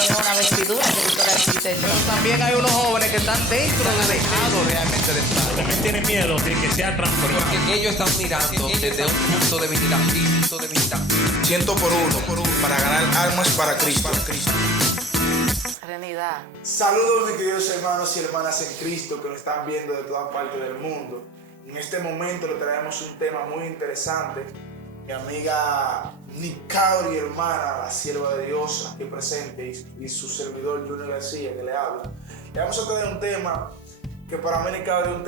pero no una vestidura que tú el arquitecto. Pero también hay unos jóvenes que están dentro de dejados realmente de entrar. También tienen miedo de que sea transformado. Porque ellos están mirando desde un punto de vista físico, de vista. 100 por uno para ganar almas para Cristo. Serenidad. Saludos mis queridos hermanos y hermanas en Cristo que nos están viendo de todas partes del mundo. En este momento le traemos un tema muy interesante. Mi amiga Nicauri, hermana, la sierva de Dios aquí presente, y su servidor Junior García que le habla. Le vamos a traer un tema que para mí Nicauri es un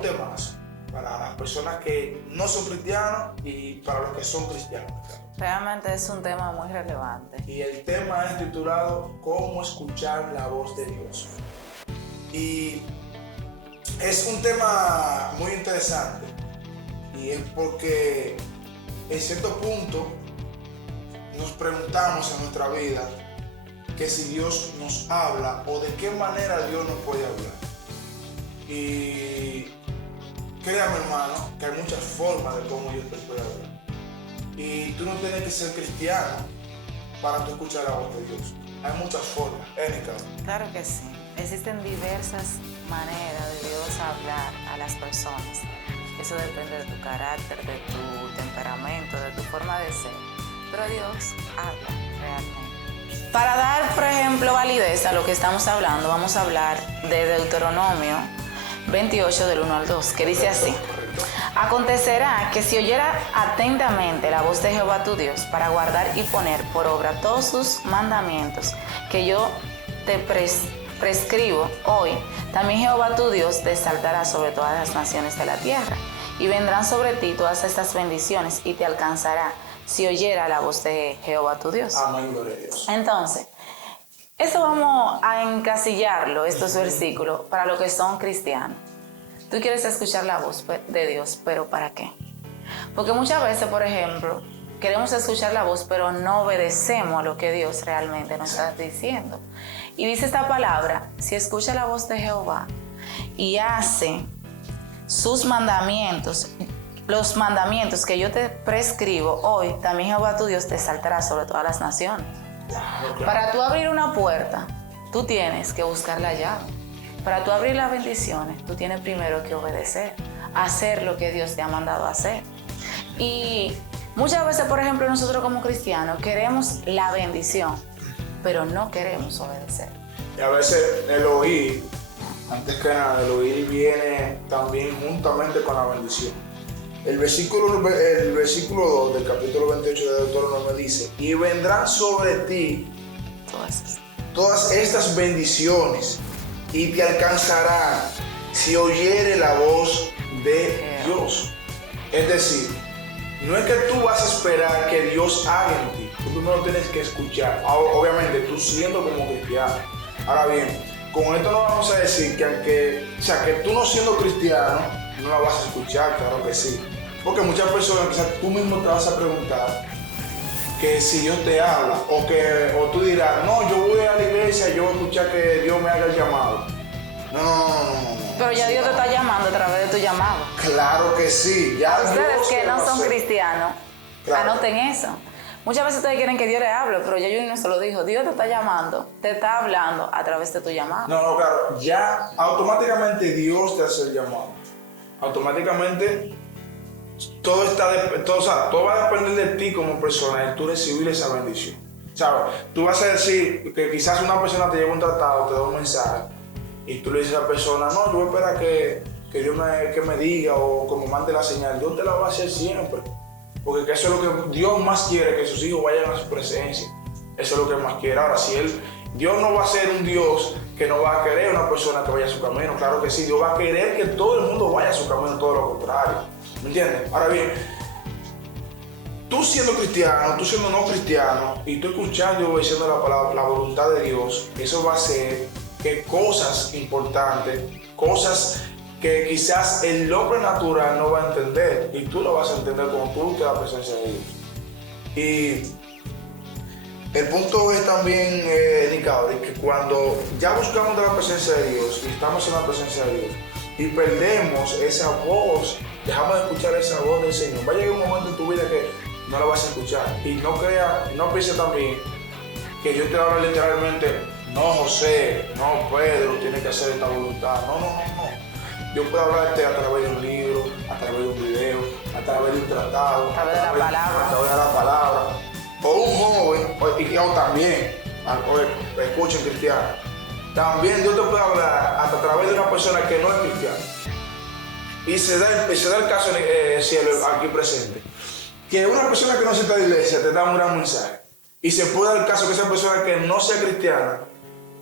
temazo para las personas que no son cristianos y para los que son cristianos. Realmente es un tema muy relevante. Y el tema es titulado ¿Cómo escuchar la voz de Dios? Y es un tema muy interesante. Y es porque en cierto punto nos preguntamos en nuestra vida que si Dios nos habla o de qué manera Dios nos puede hablar. Y créame, hermano, que hay muchas formas de cómo Dios te puede hablar. Y tú no tienes que ser cristiano para tú escuchar la voz de Dios. Hay muchas formas. Claro que sí. Existen diversas maneras de Dios hablar a las personas. Eso depende de tu carácter, de tu temperamento, de tu forma de ser. Pero Dios habla realmente. Para dar, por ejemplo, validez a lo que estamos hablando, vamos a hablar de Deuteronomio 28 del 1 al 2, que dice así. Acontecerá que si oyera atentamente la voz de Jehová tu Dios para guardar y poner por obra todos sus mandamientos que yo te prescribo hoy, también Jehová tu Dios te exaltará sobre todas las naciones de la tierra, y vendrán sobre ti todas estas bendiciones y te alcanzará si oyera la voz de Jehová tu Dios. Amén, gloria a Dios. Entonces, eso vamos a encasillarlo, estos versículos, para los que son cristianos. Tú quieres escuchar la voz de Dios, pero ¿para qué? Porque muchas veces, por ejemplo, queremos escuchar la voz, pero no obedecemos a lo que Dios realmente nos está diciendo. Y dice esta palabra, si escucha la voz de Jehová y hace sus mandamientos, los mandamientos que yo te prescribo hoy, también Jehová tu Dios te exaltará sobre todas las naciones. Para tú abrir una puerta, tú tienes que buscar la llave. Para tú abrir las bendiciones, tú tienes primero que obedecer, hacer lo que Dios te ha mandado a hacer. Y muchas veces, por ejemplo, nosotros como cristianos queremos la bendición, pero no queremos obedecer. Y a veces el oír, antes que nada, el oír viene también juntamente con la bendición. El versículo 2 del capítulo 28 de Deuteronomio dice, y vendrán sobre ti todas estas bendiciones y te alcanzarán si oyere la voz de Dios. Es decir, no es que tú vas a esperar que Dios haga en ti, tú primero tienes que escuchar, obviamente tú siendo como cristiano. Ahora bien, con esto no vamos a decir que que tú no siendo cristiano no la vas a escuchar, claro que sí. Porque muchas personas quizás tú mismo te vas a preguntar que si Dios te habla o tú dirás, no, yo voy a la iglesia y yo voy a escuchar que Dios me haga el llamado. No. Pero ya Dios te está llamando a través de tu llamado. Claro que sí. Ya ustedes Dios que no son cristianos, claro. Anoten eso. Muchas veces ustedes quieren que Dios les hable, pero ya Junior se lo dijo. Dios te está llamando, te está hablando a través de tu llamado. No, claro. Ya automáticamente Dios te hace el llamado. Automáticamente todo va a depender de ti como persona y tú recibir esa bendición. ¿Sabes? Tú vas a decir que quizás una persona te lleva un tratado, te da un mensaje y tú le dices a la persona, no, yo voy a esperar que Dios me diga o que me mande la señal. Dios te la va a hacer siempre. Porque eso es lo que Dios más quiere, que sus hijos vayan a su presencia. Eso es lo que Él más quiere. Ahora, Dios no va a ser un Dios que no va a querer una persona que vaya a su camino. Claro que sí, Dios va a querer que todo el mundo vaya a su camino, todo lo contrario. ¿Me entiendes? Ahora bien, tú siendo cristiano, tú siendo no cristiano, y tú escuchando y obedeciendo la palabra, la voluntad de Dios, eso va a hacer que cosas importantes, cosas que quizás el hombre natural no va a entender, y tú lo vas a entender cuando tú busques la presencia de Dios. Y el punto es también, Nicauri, que cuando ya buscamos de la presencia de Dios y estamos en la presencia de Dios y perdemos esa voz, dejamos de escuchar esa voz del Señor, va a llegar un momento en tu vida que no la vas a escuchar. Y no pienses también que Dios te habla literalmente, no José, no Pedro, tienes que hacer esta voluntad. No. Dios puede hablarte a través de un libro, a través de un video, a través de un tratado, A través de la palabra. A través de la palabra. O un joven, o también, escuchen cristianos, también Dios te puede hablar hasta a través de una persona que no es cristiana. Y se da el caso en el cielo aquí presente, que una persona que no se está de iglesia te da un gran mensaje. Y se puede dar el caso que esa persona que no sea cristiana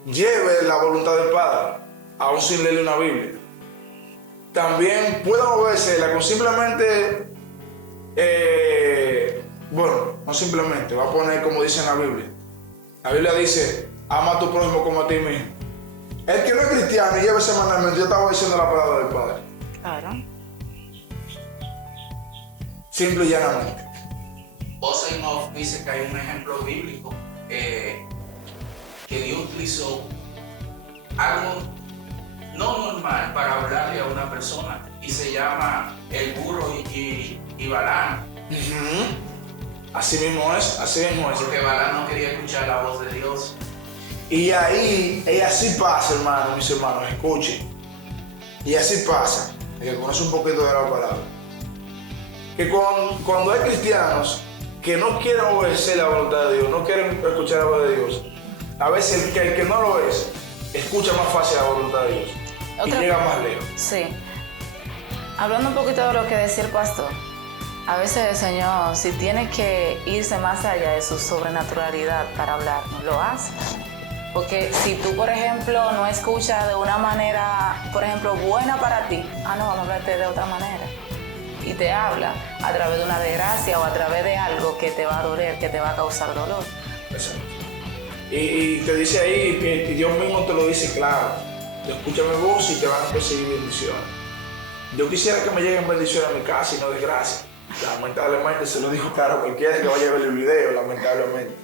lleve la voluntad del Padre, aún sin leer una Biblia. También puede movérsela con simplemente, no simplemente, va a poner como dice en la Biblia. La Biblia dice, ama a tu prójimo como a ti mismo. El que no es cristiano y lleva ese mandamiento, yo estaba diciendo la palabra del Padre. Claro. Simple y llanamente. Bosenhoff dice que hay un ejemplo bíblico que Dios utilizó algo no normal para hablarle a una persona y se llama el burro y Balaam. Así mismo es. Porque Balaam no quería escuchar la voz de Dios. Y así pasa, hermano, mis hermanos, escuchen. Y así pasa, el que conoce un poquito de la palabra. Que cuando hay cristianos que no quieren obedecer la voluntad de Dios, no quieren escuchar la voz de Dios, a veces el que no lo es, escucha más fácil la voluntad de Dios y llega más lejos. Sí. Hablando un poquito de lo que decía el pastor, a veces el Señor, si tiene que irse más allá de su sobrenaturalidad para hablarnos, lo hace. Porque si tú, por ejemplo, no escuchas de una manera, por ejemplo, buena para ti, no, vamos a hablarte de otra manera. Y te habla a través de una desgracia o a través de algo que te va a doler, que te va a causar dolor. Exacto. Y te dice ahí, y Dios mismo te lo dice claro, escucha mi voz y te van a percibir bendiciones. Yo quisiera que me lleguen bendiciones a mi casa y no desgracia. Lamentablemente se lo digo claro a cualquiera que vaya a ver el video, lamentablemente.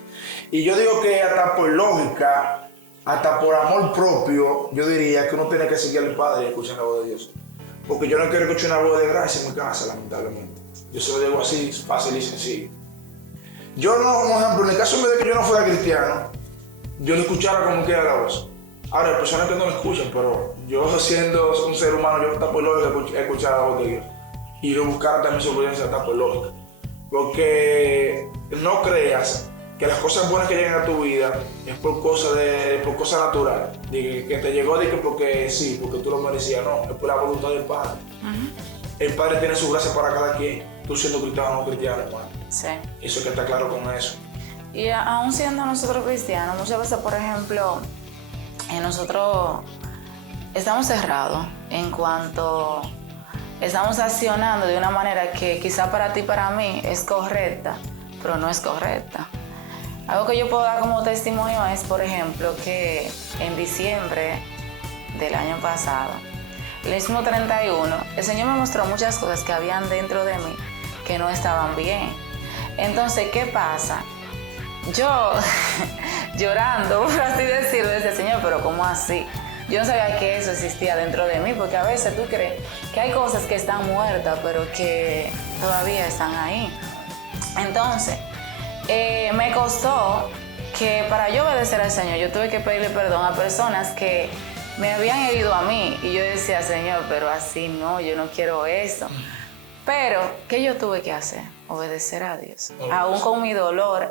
Y yo digo que hasta por lógica, hasta por amor propio, yo diría que uno tiene que seguir al Padre y escuchar la voz de Dios. Porque yo no quiero escuchar una voz de gracia en mi casa, lamentablemente. Yo se lo digo así, fácil y sencillo. Yo no, por ejemplo, en el caso de que yo no fuera cristiano, yo no escuchara como quiera la voz. Ahora, hay personas que no lo escuchan, pero yo siendo un ser humano, yo hasta por lógica escuchar la voz de Dios. Y yo buscar también su obediencia hasta por lógica. Porque no creas que las cosas buenas que llegan a tu vida es por cosa natural. Que te llegó porque sí, porque tú lo merecías. No, es por la voluntad del Padre. El Padre tiene su gracia para cada quien. Tú siendo cristiano o no cristiano, hermano. Sí. Eso hay que estar claro con eso. Y aún siendo nosotros cristianos, muchas veces, por ejemplo, nosotros estamos cerrados en cuanto estamos accionando de una manera que quizá para ti, para mí, es correcta, pero no es correcta. Algo que yo puedo dar como testimonio es, por ejemplo, que en diciembre del año pasado, el mismo 31, el Señor me mostró muchas cosas que habían dentro de mí que no estaban bien. Entonces, ¿qué pasa? Yo, llorando, por así decirlo, decía, Señor, pero ¿cómo así? Yo no sabía que eso existía dentro de mí, porque a veces tú crees que hay cosas que están muertas, pero que todavía están ahí. Entonces, me costó que para yo obedecer al Señor, yo tuve que pedirle perdón a personas que me habían herido a mí. Y yo decía, Señor, pero así no, yo no quiero eso. Pero, ¿qué yo tuve que hacer? Obedecer a Dios. Aún con mi dolor,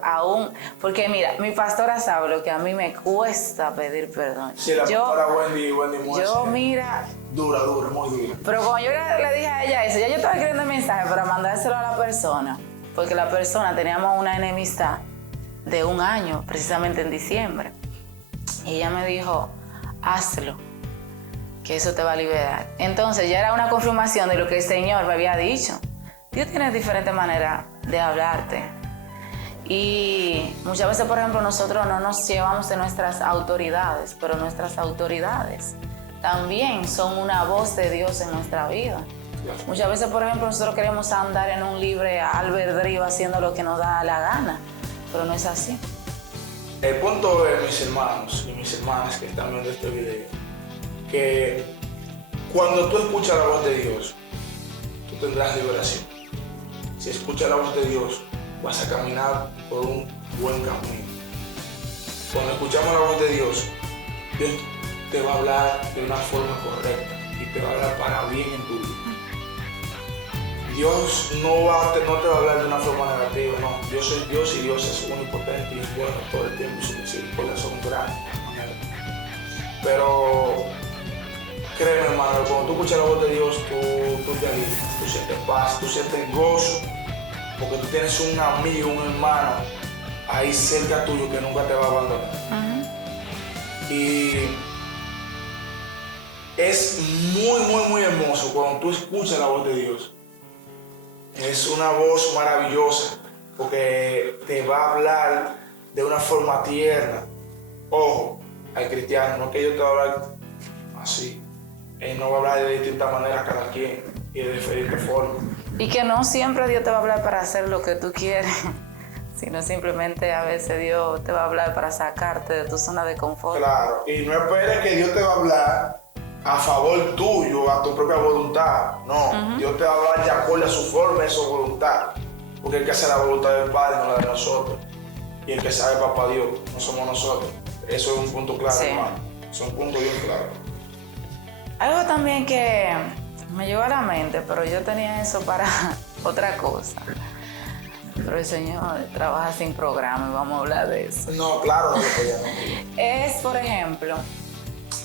porque mira, mi pastora sabe lo que a mí me cuesta pedir perdón. Sí, la pastora Wendy muestra. Yo, mira... Dura, muy dura. Pero cuando yo le dije a ella eso, ya yo estaba escribiendo el mensaje para mandárselo a la persona, porque la persona, teníamos una enemistad de 1 año, precisamente en diciembre. Y ella me dijo, hazlo, que eso te va a liberar. Entonces ya era una confirmación de lo que el Señor me había dicho. Dios tiene diferentes maneras de hablarte. Y muchas veces, por ejemplo, nosotros no nos llevamos de nuestras autoridades, pero nuestras autoridades también son una voz de Dios en nuestra vida. Muchas veces, por ejemplo, nosotros queremos andar en un libre albedrío haciendo lo que nos da la gana, pero no es así. El punto es, mis hermanos y mis hermanas que están viendo este video, que cuando tú escuchas la voz de Dios, tú tendrás liberación. Si escuchas la voz de Dios, vas a caminar por un buen camino. cuando escuchamos la voz de Dios, Dios te va a hablar de una forma correcta y te va a hablar para bien en tu vida. Dios no te va a hablar de una forma negativa, no. Dios es Dios y Dios es omnipotente y es bueno todo el tiempo y sus misericordias son grandes. Pero créeme, hermano, cuando tú escuchas la voz de Dios, tú te alivias, tú sientes paz, tú sientes gozo, porque tú tienes un amigo, un hermano ahí cerca tuyo que nunca te va a abandonar. Y es muy hermoso cuando tú escuchas la voz de Dios. Es una voz maravillosa porque te va a hablar de una forma tierna. Ojo, al cristiano, no que Dios te va a hablar así. Él no va a hablar de distintas maneras cada quien y de diferentes formas. Y que no siempre Dios te va a hablar para hacer lo que tú quieres, sino simplemente a veces Dios te va a hablar para sacarte de tu zona de confort. Claro, y no esperes que Dios te va a hablar a favor tuyo, a tu propia voluntad. No, Dios te va a hablar de acorde a su forma y a su voluntad. Porque el que hace la voluntad del Padre, no la de nosotros. Y el que sabe papá Dios, no somos nosotros. Eso es un punto claro, Sí. hermano. Es un punto bien claro. Algo también que me llegó a la mente, pero yo tenía eso para otra cosa. Pero el Señor trabaja sin programa y vamos a hablar de eso. No, claro, no lo podíamos. Es, por ejemplo,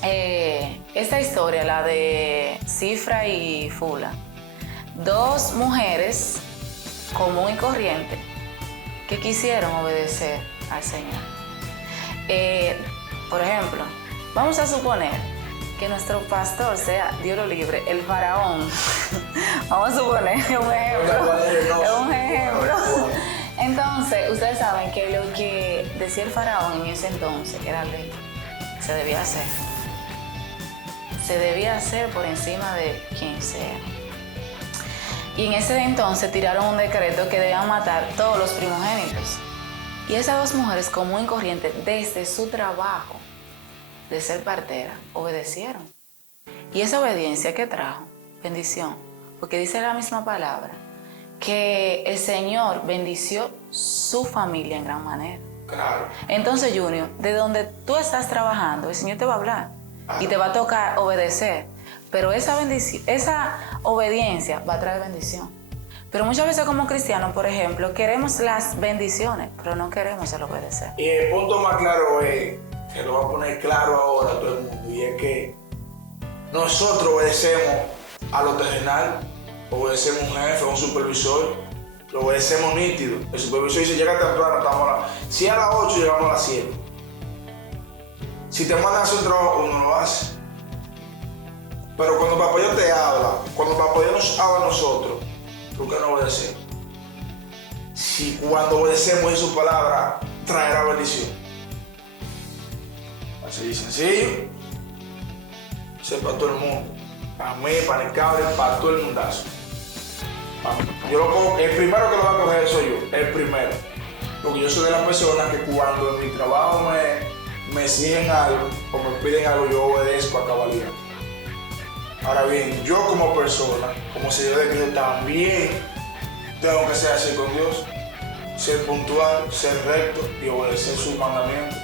esta historia, la de Cifra y Fula. Dos mujeres común y corriente que quisieron obedecer al Señor. Por ejemplo, vamos a suponer que nuestro pastor sea, Dios lo libre, el faraón. Vamos a suponer un ejemplo. Es un ejemplo. Entonces, ustedes saben que lo que decía el faraón en ese entonces era ley. Se debía hacer. Se debía hacer por encima de quien sea. Y en ese entonces tiraron un decreto que debían matar todos los primogénitos. Y esas dos mujeres común y corriente, desde su trabajo de ser partera, obedecieron. ¿Y esa obediencia qué trajo? Bendición. Porque dice la misma palabra, que el Señor bendició su familia en gran manera. Claro. Entonces, Junior, de donde tú estás trabajando, el Señor te va a hablar y te va a tocar obedecer. Pero esa obediencia va a traer bendición. Pero muchas veces como cristianos, por ejemplo, queremos las bendiciones, pero no queremos el obedecer. Y el punto más claro es, que lo voy a poner claro ahora a todo el mundo, y es que nosotros obedecemos a lo terrenal, obedecemos a un jefe, a un supervisor, lo obedecemos nítido. El supervisor dice, llega temprano, estamos a si a las 8 llegamos a las 7. Si te mandan a hacer un trabajo, uno lo hace. Pero cuando papá Dios te habla, cuando papá Dios nos habla a nosotros, ¿por qué no obedecemos? Si cuando obedecemos en su palabra, traerá bendición. Así de sencillo. Eso es para todo el mundo. Para mí, para el cable, para todo el mundazo. Yo lo cojo, el primero que lo va a coger soy yo, el primero. Porque yo soy de las personas que cuando en mi trabajo me exigen algo o me piden algo, yo obedezco a cabalidad. Ahora bien, yo como persona, como seguidor de Cristo, también tengo que ser así con Dios, ser puntual, ser recto y obedecer sus mandamientos.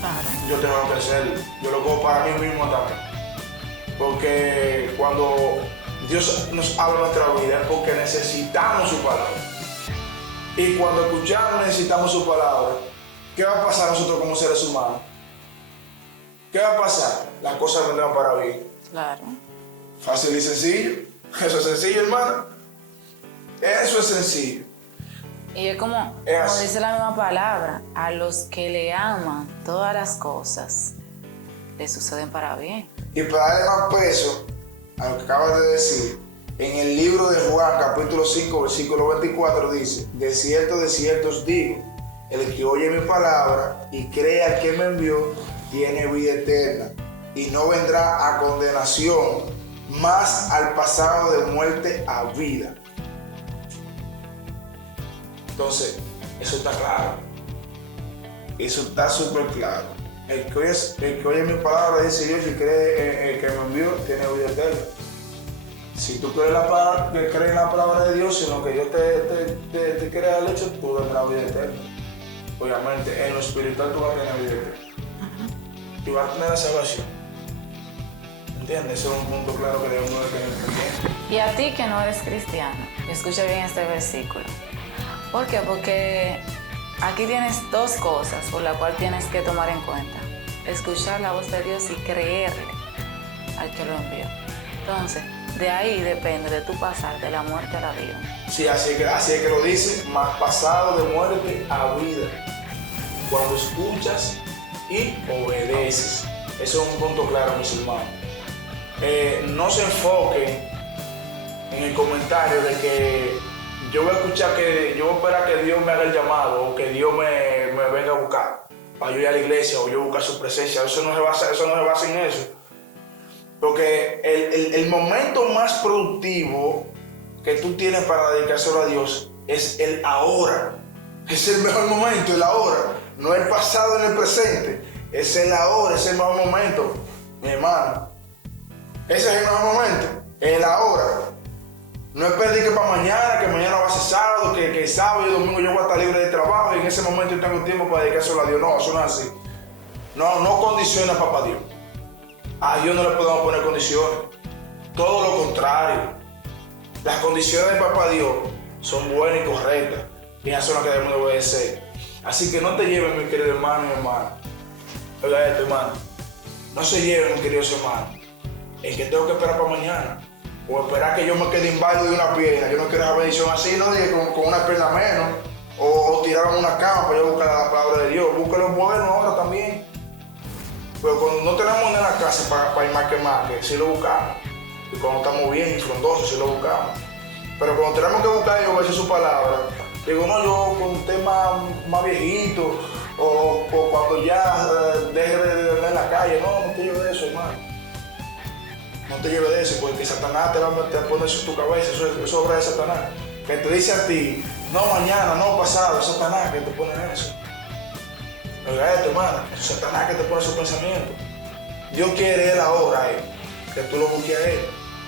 Claro. Yo tengo que hacerlo, yo lo cojo para mí mismo también. Porque cuando Dios nos habla en nuestra vida es porque necesitamos su palabra. Y cuando escuchamos necesitamos su palabra, ¿qué va a pasar nosotros como seres humanos? ¿Qué va a pasar? Las cosas vendrán para bien. Claro. Fácil y sencillo. Eso es sencillo, hermano. Eso es sencillo. Y es como dice la misma palabra, a los que le aman, todas las cosas le suceden para bien. Y para darle más peso a lo que acabas de decir, en el libro de Juan, capítulo 5, versículo 24, dice, de cierto os digo, el que oye mi palabra y cree al que me envió, tiene vida eterna, y no vendrá a condenación, mas al pasado de muerte a vida. Entonces, eso está claro. Eso está súper claro. El que oye mi palabra, dice Dios, y cree el que me envió, tiene vida eterna. Si tú crees en la palabra de Dios, en lo que Dios te quiere dar hecho, tú tendrás vida eterna. Obviamente, en lo espiritual tú vas a tener vida eterna. y vas a tener la salvación. ¿Entiendes? Ese es un punto claro que debemos de tener presente. Y a ti que no eres cristiano, escucha bien este versículo. ¿Por qué? Porque aquí tienes dos cosas por las cuales tienes que tomar en cuenta. Escuchar la voz de Dios y creerle al que lo envió. Entonces, de ahí depende de tu pasar de la muerte a la vida. Sí, así es que lo dice, más pasado de muerte a vida. Cuando escuchas y obedeces. Eso es un punto claro, mis hermanos. No se enfoquen en el comentario de que yo voy a escuchar yo voy a esperar que Dios me haga el llamado o que Dios me venga a buscar para yo ir a la iglesia o yo buscar su presencia. Eso no se basa en eso. Porque el momento más productivo que tú tienes para dedicárselo a Dios es el ahora. Es el mejor momento, el ahora. No el pasado ni el presente. Es el ahora, es el mejor momento, mi hermano. Ese es el mejor momento, el ahora. No esperes que para mañana, que mañana va a ser sábado, que sábado y domingo yo voy a estar libre de trabajo y en ese momento yo tengo tiempo para dedicárselo a Dios. No, eso no es así. No condiciona a papá Dios. A Dios no le podemos poner condiciones. Todo lo contrario. Las condiciones de papá Dios son buenas y correctas. Y esas son las que debemos de obedecer. Así que no te lleven, mi querido hermano y hermana. Oiga esto, hermano. No se lleven, mis queridos hermanos. Es que tengo que esperar para mañana. O esperar que yo me quede inválido de una pierna. Yo no quiero esa bendición así, no dije con una pierna menos. O tirarme en una cama para yo buscar la palabra de Dios. Búsquelo bueno ahora también. Pero cuando no tenemos en la casa para ir más que sí lo buscamos. Y cuando estamos bien y frondosos, sí lo buscamos. Pero cuando tenemos que buscar y obedecer su palabra, digo, no, yo con un tema más viejito, o cuando ya deje de ver en la calle, no te lleves de eso, hermano. No te lleves de eso, porque Satanás te va a poner eso en tu cabeza, eso es obra de Satanás. Que te dice a ti, no mañana, no pasado, es Satanás que te pone eso. Oiga esto, hermano, es Satanás que te pone esos pensamientos. Dios quiere él ahora, que tú lo busques a él.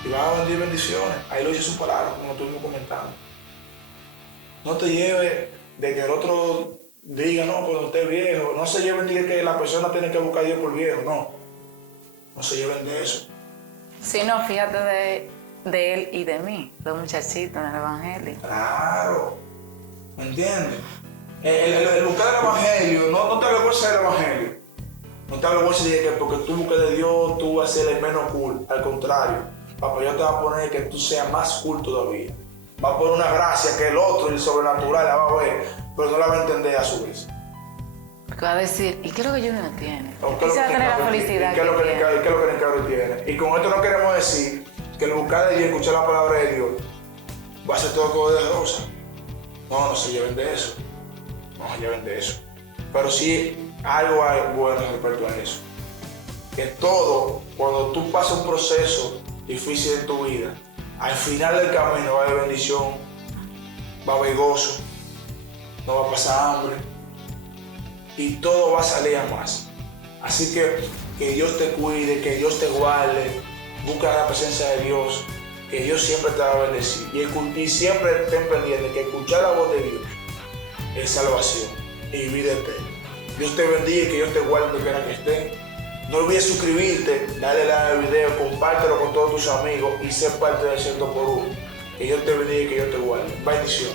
Y vas a bendir bendiciones. Ahí lo dice su palabra, como estuvimos comentando. No te lleves de que el otro diga, no, cuando esté viejo. No se lleven de que la persona tiene que buscar a Dios por viejo, no. No se lleven de eso. Si no, fíjate de él y de mí, los muchachitos en el Evangelio. Claro. ¿Me entiendes? El buscar el Evangelio, no te avergüences del Evangelio. No te avergüences de que porque tú buscas de Dios, tú vas a ser el menos cool. Al contrario, papá, yo te voy a poner que tú seas más cool todavía. Va a poner una gracia que el otro, el sobrenatural, la va a ver, pero no la va a entender a su vez. Porque va a decir, ¿y qué es lo que yo no tiene? ¿Qué Quisiera tener la felicidad ¿Qué es lo que Nicaragua tiene? Y con esto no queremos decir que el buscar de Dios y escuchar la palabra de Dios va a ser todo color de rosa. No se lleven de eso. No se lleven de eso. Pero sí algo hay bueno respecto a eso. Que todo, cuando tú pasas un proceso difícil en tu vida, al final del camino va a haber bendición, va a haber gozo, no va a pasar hambre y todo va a salir a más. Así que Dios te cuide, que Dios te guarde, busca la presencia de Dios, que Dios siempre te va a bendecir. Y siempre ten pendiente que escuchar la voz de Dios es salvación y vida eterna. Dios te bendiga y que Dios te guarde donde quiera que esté. No olvides suscribirte, darle like al video, compártelo con todos tus amigos y ser parte del 100 por 1. Que Dios te bendiga y que Dios te guarde. Bendición.